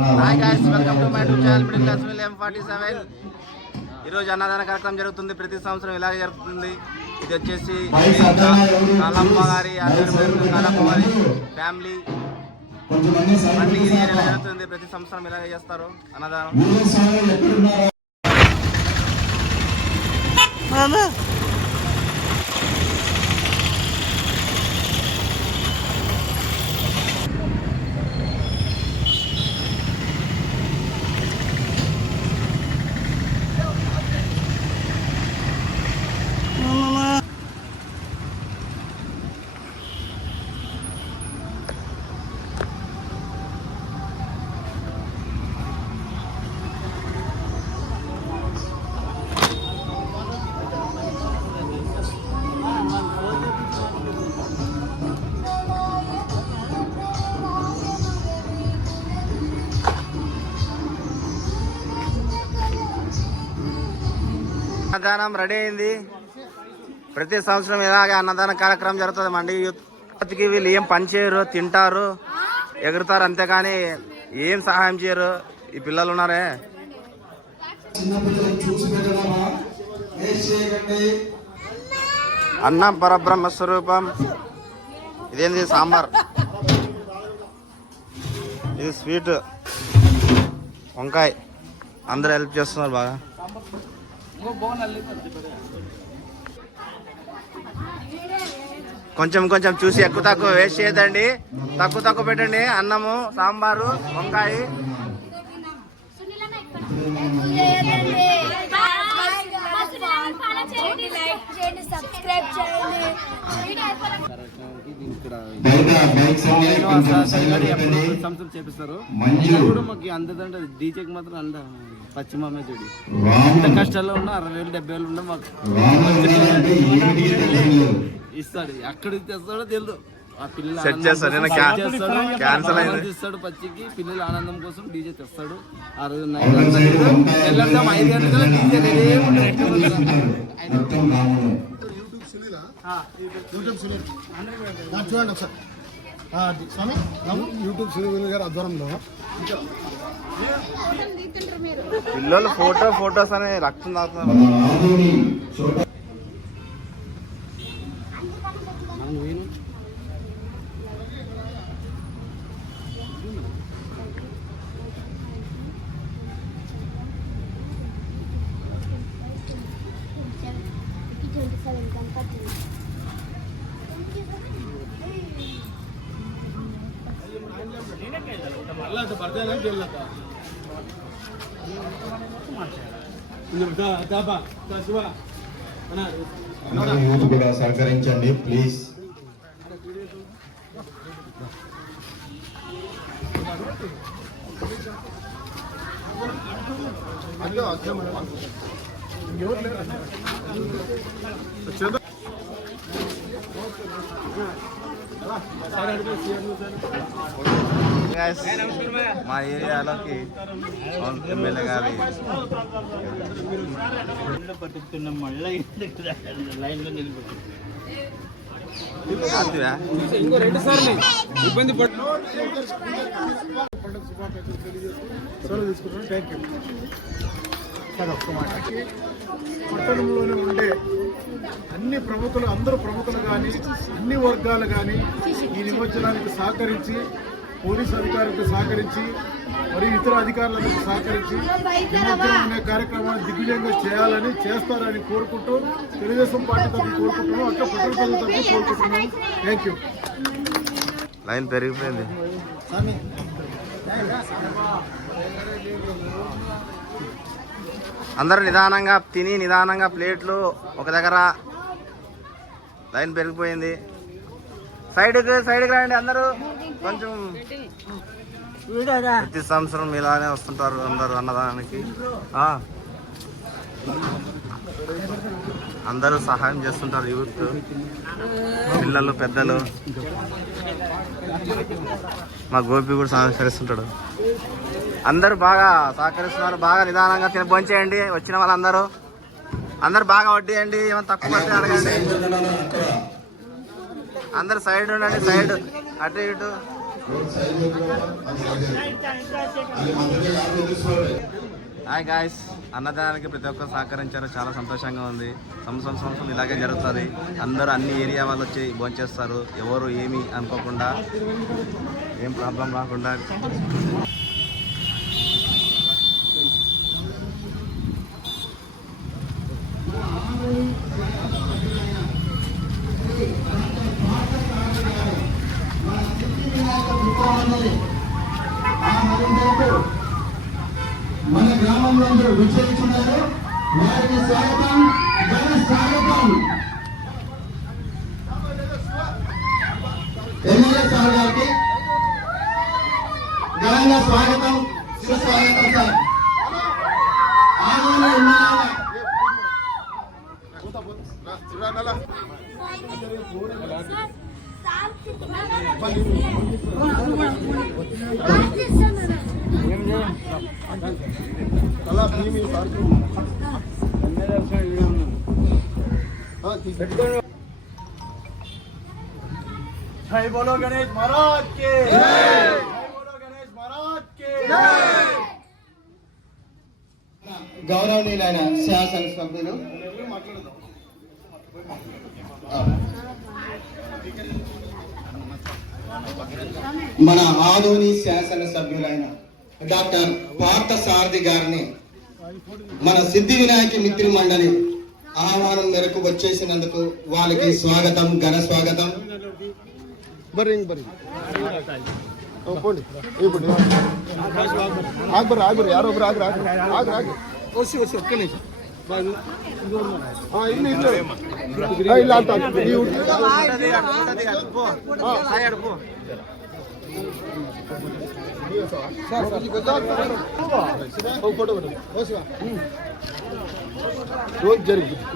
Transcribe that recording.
Hi guys, welcome to my YouTube channel middle class William 47. ఈరోజు అన్నదాన కార్యక్రమం జరుగుతుంది. ప్రతి సంవత్సరం ఇలాగే జరుగుతుంది. ఇది వచ్చేసి కాలమ్మ గారి కాలమ్మ గారి ఫ్యామిలీ ఇలా జరుగుతుంది. ప్రతి సంవత్సరం ఇలాగే చేస్తారు అన్నదానం. అన్నదానం రెడీ అయింది. ప్రతి సంవత్సరం ఇలాగే అన్నదాన కార్యక్రమం జరుగుతుంది. మండి యూత్కి వీళ్ళు ఏం పని చేయరు, తింటారు, ఎగురుతారు, అంతేకాని ఏం సహాయం చేయరు. ఈ పిల్లలు ఉన్నారే, అన్నం పరబ్రహ్మ స్వరూపం. ఇదేంది సాంబార్, ఇది స్వీట్, వంకాయ. అందరూ హెల్ప్ చేస్తున్నారు బాగా. కొంచెం కొంచెం చూసి ఎక్కువ తక్కువ వేస్ట్ చేయదండి, తక్కువ పెట్టండి. అన్నము, సాంబారు, వంకాయ. సంవత్సరం చేపిస్తారు. మాకు అందదంటే డీజేకి మాత్రం అంద పశ్చిమమే చూడు. ఎంత కష్టాల్లో ఉన్నా 60,000 70,000 ఉన్నా మాకు ఇస్తాడు. అక్కడికి తెస్తాడో తెలియదు. ఆ పిల్లలు ఇస్తాడు పచ్చికి. పిల్లల ఆనందం కోసం డీజే తెస్తాడు. ఆ రోజు నైట్ 5 గంటల డీజే చూడండి ఒకసారి. స్వామి యూట్యూబ్ సునీల్ గారి ఆధ్వర్యంలో పిల్లలు ఫోటోస్ అనే రక్తం తాగుతున్నారు. యూత్ కూడా సహకరించండి ప్లీజ్. మా ఏరియాలోకి ఎమ్మెల్యే గారి ఇబ్బంది పట్టణంలోనే ఉండే అన్ని ప్రముఖులు, అందరూ ప్రముఖులు కానీ అన్ని వర్గాలు కానీ ఈ నిమజ్జనానికి సహకరించి, పోలీసు అధికారులకు సహకరించి, మరియు ఇతర అధికారులకు సహకరించి నిమజ్జనం అనే కార్యక్రమాన్ని దిగ్విజయంగా చేయాలని, చేస్తారని కోరుకుంటూ తెలుగుదేశం పార్టీ తరఫున కోరుకుంటున్నాం. అక్కడ ప్రజల తరఫున కోరుకుంటున్నాం. Thank you. లైన్ పెరిగిపోయింది. అందరూ నిదానంగా తిని, నిదానంగా ప్లేట్లు ఒక దగ్గర. లైన్ పెరిగిపోయింది. సైడ్కి రండి అందరూ. కొంచెం ప్రతి సంవత్సరం ఇలానే వస్తుంటారు అందరూ అన్నదానానికి. అందరూ సహాయం చేస్తుంటారు. యూత్, పిల్లలు, పెద్దలు. మా గోపి కూడా సహకరిస్తుంటాడు. అందరూ బాగా సహకరిస్తున్నారు. బాగా నిదానంగా భోంచేయండి. వచ్చిన వాళ్ళందరూ బాగా వడ్డీయండి. ఏమైనా తక్కువ పడితే అడగండి. అందరు సైడ్ ఉండండి, సైడ్ అటు ఇటు హాయ్ గాయస్, అన్నదానానికి ప్రతి ఒక్కరు సహకరించారు, చాలా సంతోషంగా ఉంది. సంవత్సరం ఇలాగే జరుగుతుంది. అందరూ అన్ని ఏరియా వాళ్ళు వచ్చి భోంచేస్తారు, ఎవరు ఏమి అనుకోకుండా, ఏం ప్రాబ్లం రాకుండా. మన గ్రామంలో అందరూ విచ్చేస్తున్నారు. వారికి స్వాగతం, ఘన స్వాగతం. ఎమ్మెల్యే సార్ గారికి ఘనంగా స్వాగతం, సుస్వాగతం సార్. ఆదరణ ఎమ్మెల్యే జై బోలో గణేష్ మహారాజ్ కే జై బోలో గణేష్ మహారాజ్ కే జై. గౌరవనీయులైన శాసన సభ్యులు, మన ఆదోని శాసన సభ్యులైన డాక్టర్ పార్థసారథి గారిని మన సిద్ధి వినాయక మిత్ర మండలి ఆహ్వానం మేరకు వచ్చేసినందుకు వాళ్ళకి స్వాగతం, ఘన స్వాగతం. రోజు జరుగుతుంది.